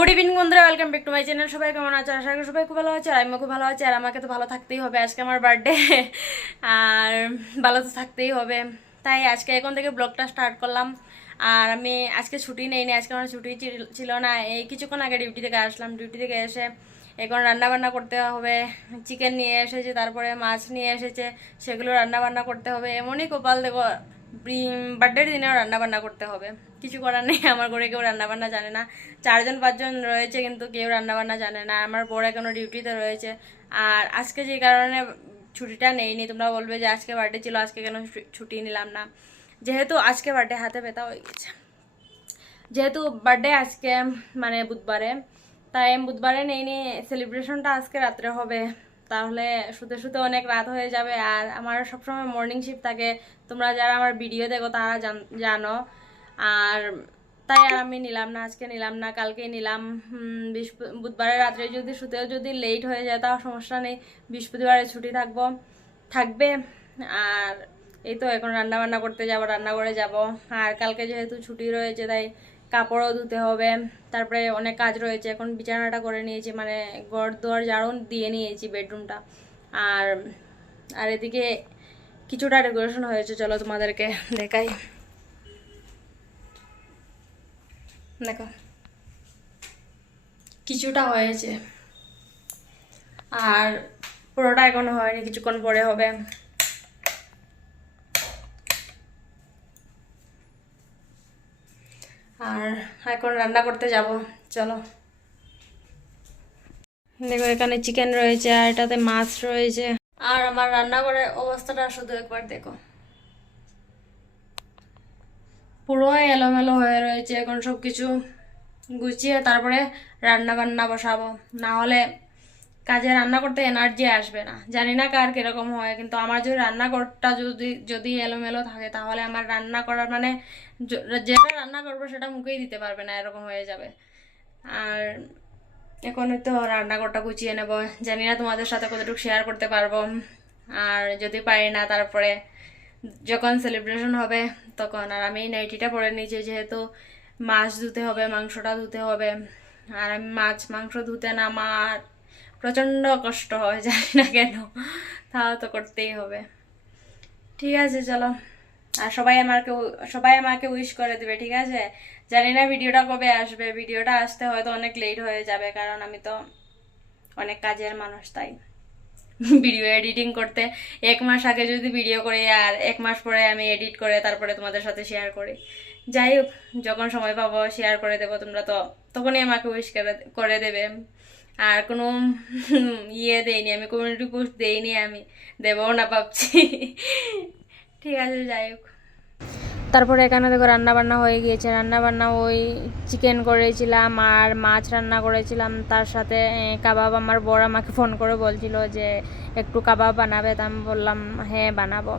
Good evening বন্ধুরা, welcome back to my channel. সবাই কেমন আছে? আশা করি সবাই খুব ভালো আছে, আর আমিও খুব ভালো আছি। আর আমাকে তো ভালো থাকতেই হবে, আজকে আমার বার্থডে আর ভালো তো থাকতেই হবে। তাই আজকে এখন থেকে ব্লগটা স্টার্ট করলাম। আর আমি আজকে ছুটি নেইনি, আজকে আমার ছুটি ছিল না। এই কিছুক্ষণ আগে ডিউটি থেকে আসলাম, ডিউটি থেকে এসে এখন রান্না বান্না করতে হবে। চিকেন নিয়ে এসেছে, তারপরে মাছ নিয়ে এসেছে, সেগুলো রান্না বান্না করতে হবে। এমনই কপাল, দেখো বার্থডের দিনেও রান্না বান্না করতে হবে। কিছু করার নেই, আমার ঘরে কেউ রান্না বান্না জানে না। 4-5জন রয়েছে, কিন্তু কেউ রান্না বান্না জানে না। আমার বড় এখনো ডিউটিতে রয়েছে। আর আজকে যে কারণে ছুটিটা নেইনি, তোমরা বলবে যে আজকে বার্থডে ছিল, আজকে কেন ছুটি নিলাম না। যেহেতু আজকে বার্থডে, হাতে ব্যথা হয়ে গেছে, যেহেতু বার্থডে আজকে মানে বুধবারে, তাই আমি বুধবারে নেইনি। সেলিব্রেশনটা আজকে রাত্রে হবে, তাহলে শুতে শুতে অনেক রাত হয়ে যাবে। আর আমার সবসময় মর্নিং শিফট থাকে, তোমরা যারা আমার ভিডিও দেখো তারা জানো। আর তাই আর আমি নিলাম না, আজকে নিলাম না, কালকেই নিলাম। বুধবারে রাত্রে যদি শুতেও যদি লেট হয়ে যায় তাও সমস্যা নেই, বৃহস্পতিবারে ছুটি থাকবে। আর এই তো এখন রান্না বান্না করতে যাব, রান্নাঘরে যাব। আর কালকে যেহেতু ছুটি রয়েছে, তাই কাপড়ও ধুতে হবে। তারপরে অনেক কাজ রয়েছে, এখন বিছানাটা করে নিয়েছি, মানে ঘর দুয়ার ঝাড়ু দিয়ে নিয়েছি, বেডরুমটা। আর আর এদিকে কিছুটা ডেকোরেশন হয়েছে, চলো তোমাদেরকে দেখাই। দেখো কিছুটা হয়েছে, আর পুরোটা এখনো হয়নি, কিছুক্ষণ পরে হবে। আর এখন রান্না করতে যাব, চলো। দেখো এখানে চিকেন রয়েছে, আর এটাতে মাছ রয়েছে। আর আমার রান্নাঘরের অবস্থাটা শুধু একবার দেখো, পুরো এলোমেলো হয়ে রয়েছে। এখন সবকিছু গুছিয়ে তারপরে রান্না বান্না বসাবো, না হলে কাজে রান্না করতে এনার্জি আসবে না। জানি না কার কিরকম হয়, কিন্তু আমার যদি রান্নাঘরটা যদি এলোমেলো থাকে, তাহলে আমার রান্না করার মানে যেটা রান্না করবো সেটা মুখেই দিতে পারবে না, এরকম হয়ে যাবে। আর এখন তো রান্নাঘরটা গুছিয়ে নেব, জানি না তোমাদের সাথে কতটুকু শেয়ার করতে পারবো। আর যদি পারি না, তারপরে যখন সেলিব্রেশন হবে তখন। আর আমি নাইটিটা পরে নিয়েছি, যেহেতু মাছ ধুতে হবে, মাংসটা ধুতে হবে। আর আমি মাংস ধুতে না আমার প্রচণ্ড কষ্ট হয়, জানি না কেন, তাও তো করতেই হবে। ঠিক আছে চলো। আর সবাই আমাকে উইশ করে দেবে, ঠিক আছে? জানি না ভিডিওটা কবে আসবে, ভিডিওটা আসতে হয়তো অনেক লেট হয়ে যাবে, কারণ আমি তো অনেক কাজের মানুষ। তাই ভিডিও এডিটিং করতে 1 মাস আগে যদি ভিডিও করি, আর 1 মাস পরে আমি এডিট করে তারপরে তোমাদের সাথে শেয়ার করি। যাই হোক, যখন সময় পাবো শেয়ার করে দেবো, তোমরা তো তখনই আমাকে উইশ করে দেবে। আর কোনো দেইনি আমি, কমিউনিটি পোস্ট দেইনি আমি, দেবও না ভাবছি। ঠিক আছে, যাই হোক। তারপরে এখানে দেখো রান্না বান্না হয়ে গিয়েছে। রান্না বান্না ওই চিকেন করেছিলাম আর মাছ রান্না করেছিলাম, তার সাথে কাবাব। আমার বর আমাকে ফোন করে বলছিল যে একটু কাবাব বানাবে, তা আমি বললাম হ্যাঁ বানাবো।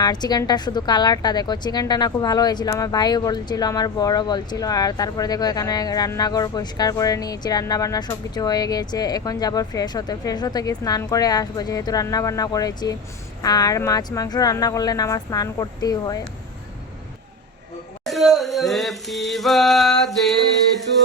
আর চিকেনটা শুধু কালারটা দেখো, চিকেনটা না খুব ভালো হয়েছিল, আমার ভাইও বলছিল, আমার বড়ও বলছিল। আর তারপরে দেখো এখানে রান্নাঘর পরিষ্কার করে নিয়েছি, রান্না বান্না সব কিছু হয়ে গিয়েছে। এখন যাবো ফ্রেশ হতে গিয়ে স্নান করে আসবো, যেহেতু রান্না বান্না করেছি। আর মাংস রান্না করলে না আমার স্নান করতেই হয়। Happy birthday to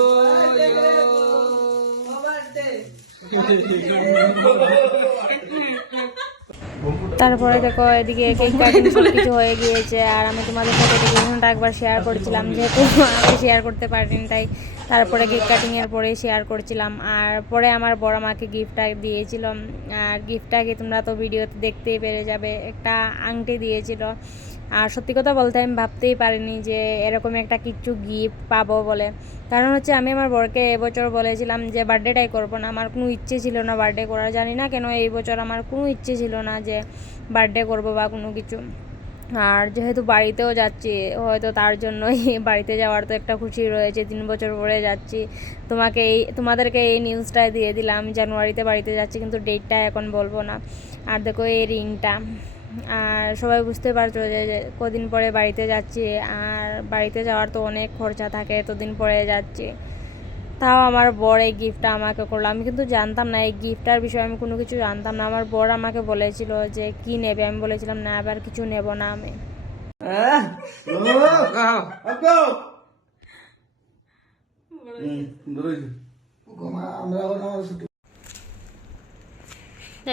তারপরে দেখো এদিকে কেক কাটিং সব কিছু হয়ে গিয়েছে। আর আমি তোমাদের সাথে ডেকোরেশনটা একবার শেয়ার করছিলাম, যেহেতু আগে শেয়ার করতে পারিনি, তাই তারপরে কেক কাটিংয়ের পরেই শেয়ার করছিলাম। আর পরে আমার বড় মাকে গিফটটা দিয়েছিল, আর গিফটটাকে তোমরা তো ভিডিওতে দেখতেই পেরে যাবে, একটা আংটি দিয়েছিল। আর সত্যি কথা বলতে আমি ভাবতেই পারিনি যে এরকম একটা কিছু গিফট পাবো বলে। কারণ হচ্ছে আমি আমার বরকে এবছর বলেছিলাম যে বার্থডেটাই করবো না, আমার কোনো ইচ্ছে ছিল না বার্থডে করার। জানি না কেন এই বছর আমার কোনো ইচ্ছে ছিল না যে বার্থডে করবো বা কোনো কিছু। আর যেহেতু বাড়িতেও যাচ্ছি, হয়তো তার জন্যই বাড়িতে যাওয়ার তো একটা খুশি রয়েছে, 3 বছর পরে যাচ্ছি। তোমাদেরকে এই নিউজটাই দিয়ে দিলাম, জানুয়ারিতে বাড়িতে যাচ্ছি, কিন্তু ডেটটা এখন বলবো না। আর দেখো এই রিংটা, আর সবাই বুঝতে পারছো যে কদিন পরে বাড়িতে যাচ্ছি। আর বাড়িতে যাওয়ার তো অনেক খরচা থাকে, এতদিন পরে যাচ্ছি। তাও আমার বর এই গিফটটা আমাকে করলো, আমি কিন্তু জানতাম না এই গিফটটার বিষয়ে, আমি কোনো কিছু জানতাম না। আমার বর আমাকে বলেছিল যে কি নেবে, আমি বলেছিলাম না, আবার কিছু নেব না আমি।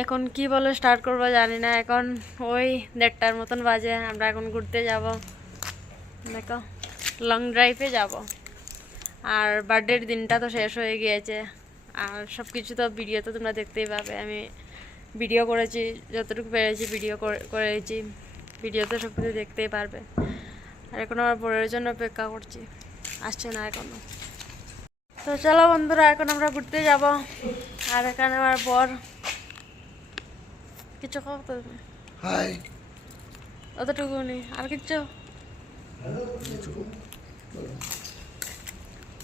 এখন কি বলে স্টার্ট করবো জানি না, এখন ওই 1:30টার মতন বাজে। আমরা এখন ঘুরতে যাব, দেখো লং ড্রাইভে যাব। আর বার্থডের দিনটা তো শেষ হয়ে গিয়েছে, আর সব কিছু তো ভিডিও তো তোমরা দেখতেই পাবে। আমি ভিডিও করেছি, যতটুকু পেরেছি ভিডিও করেছি, ভিডিওতে সব কিছু দেখতেই পারবে। আর এখন আমার বরের জন্য অপেক্ষা করছি, আসছে না এখনো। তো চলো বন্ধুরা, এখন আমরা ঘুরতে যাব। আর এখানে আমার বর কিছু খাও তো, হাই অতটুকু নেই আর কিচ্ছু।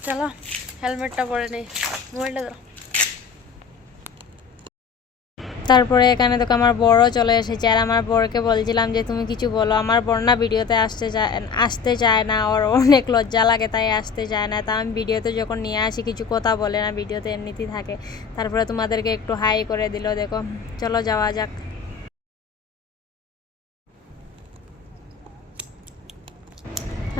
চলো হেলমেটটা পরে নেই, মোবাইলটা ধরো। তারপরে এখানে তো আমার বড়ও চলে এসেছে, আর আমার বরকে বলছিলাম যে তুমি কিছু বলো। আমার বর না ভিডিওতে আসতে চায় না, ওর অনেক লজ্জা লাগে, তাই আসতে চায় না। তা আমি ভিডিওতে যখন নিয়ে আসি কিছু কথা বলে না, ভিডিওতে এমনিতেই থাকে। তারপরে তোমাদেরকে একটু হাই করে দিল, দেখো। চলো যাওয়া যাক।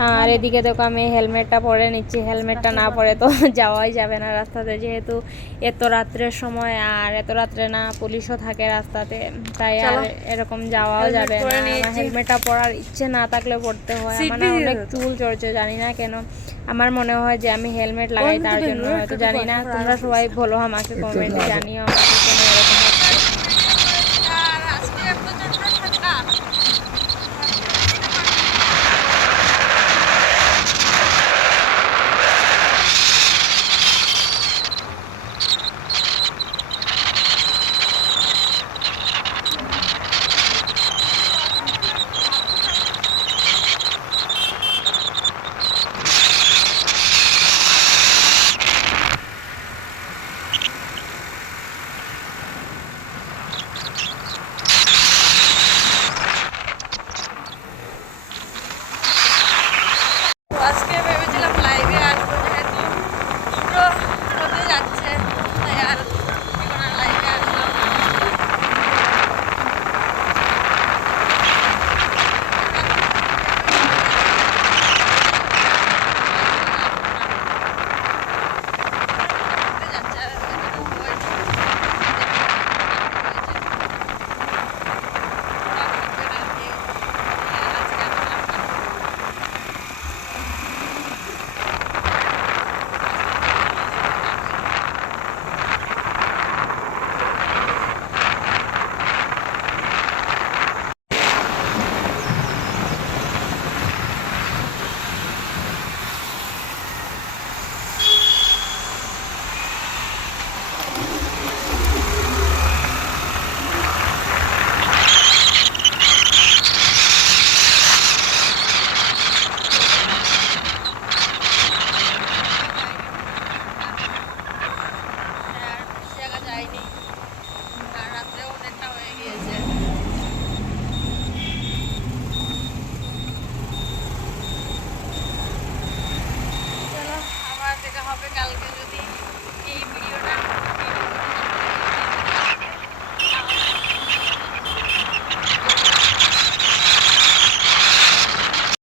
আর এদিকে দেখো আমি হেলমেটটা পরে নিচ্ছি, হেলমেটটা না পরে তো যাওয়াই যাবে না রাস্তাতে, যেহেতু এত রাত্রের সময়, আর এত রাত্রে না পুলিশও থাকে রাস্তাতে, তাই আর এরকম যাওয়াও যাবে না। হেলমেটটা পরার ইচ্ছে না থাকলে পড়তে হয়। আমার না অনেক চুল চড়ছে, জানি না কেন। আমার মনে হয় যে আমি হেলমেট লাগাই তার জন্য, হয়তো জানি না। তোমরা সবাই বলো আমাকে, কমেন্টে জানিও আমাকে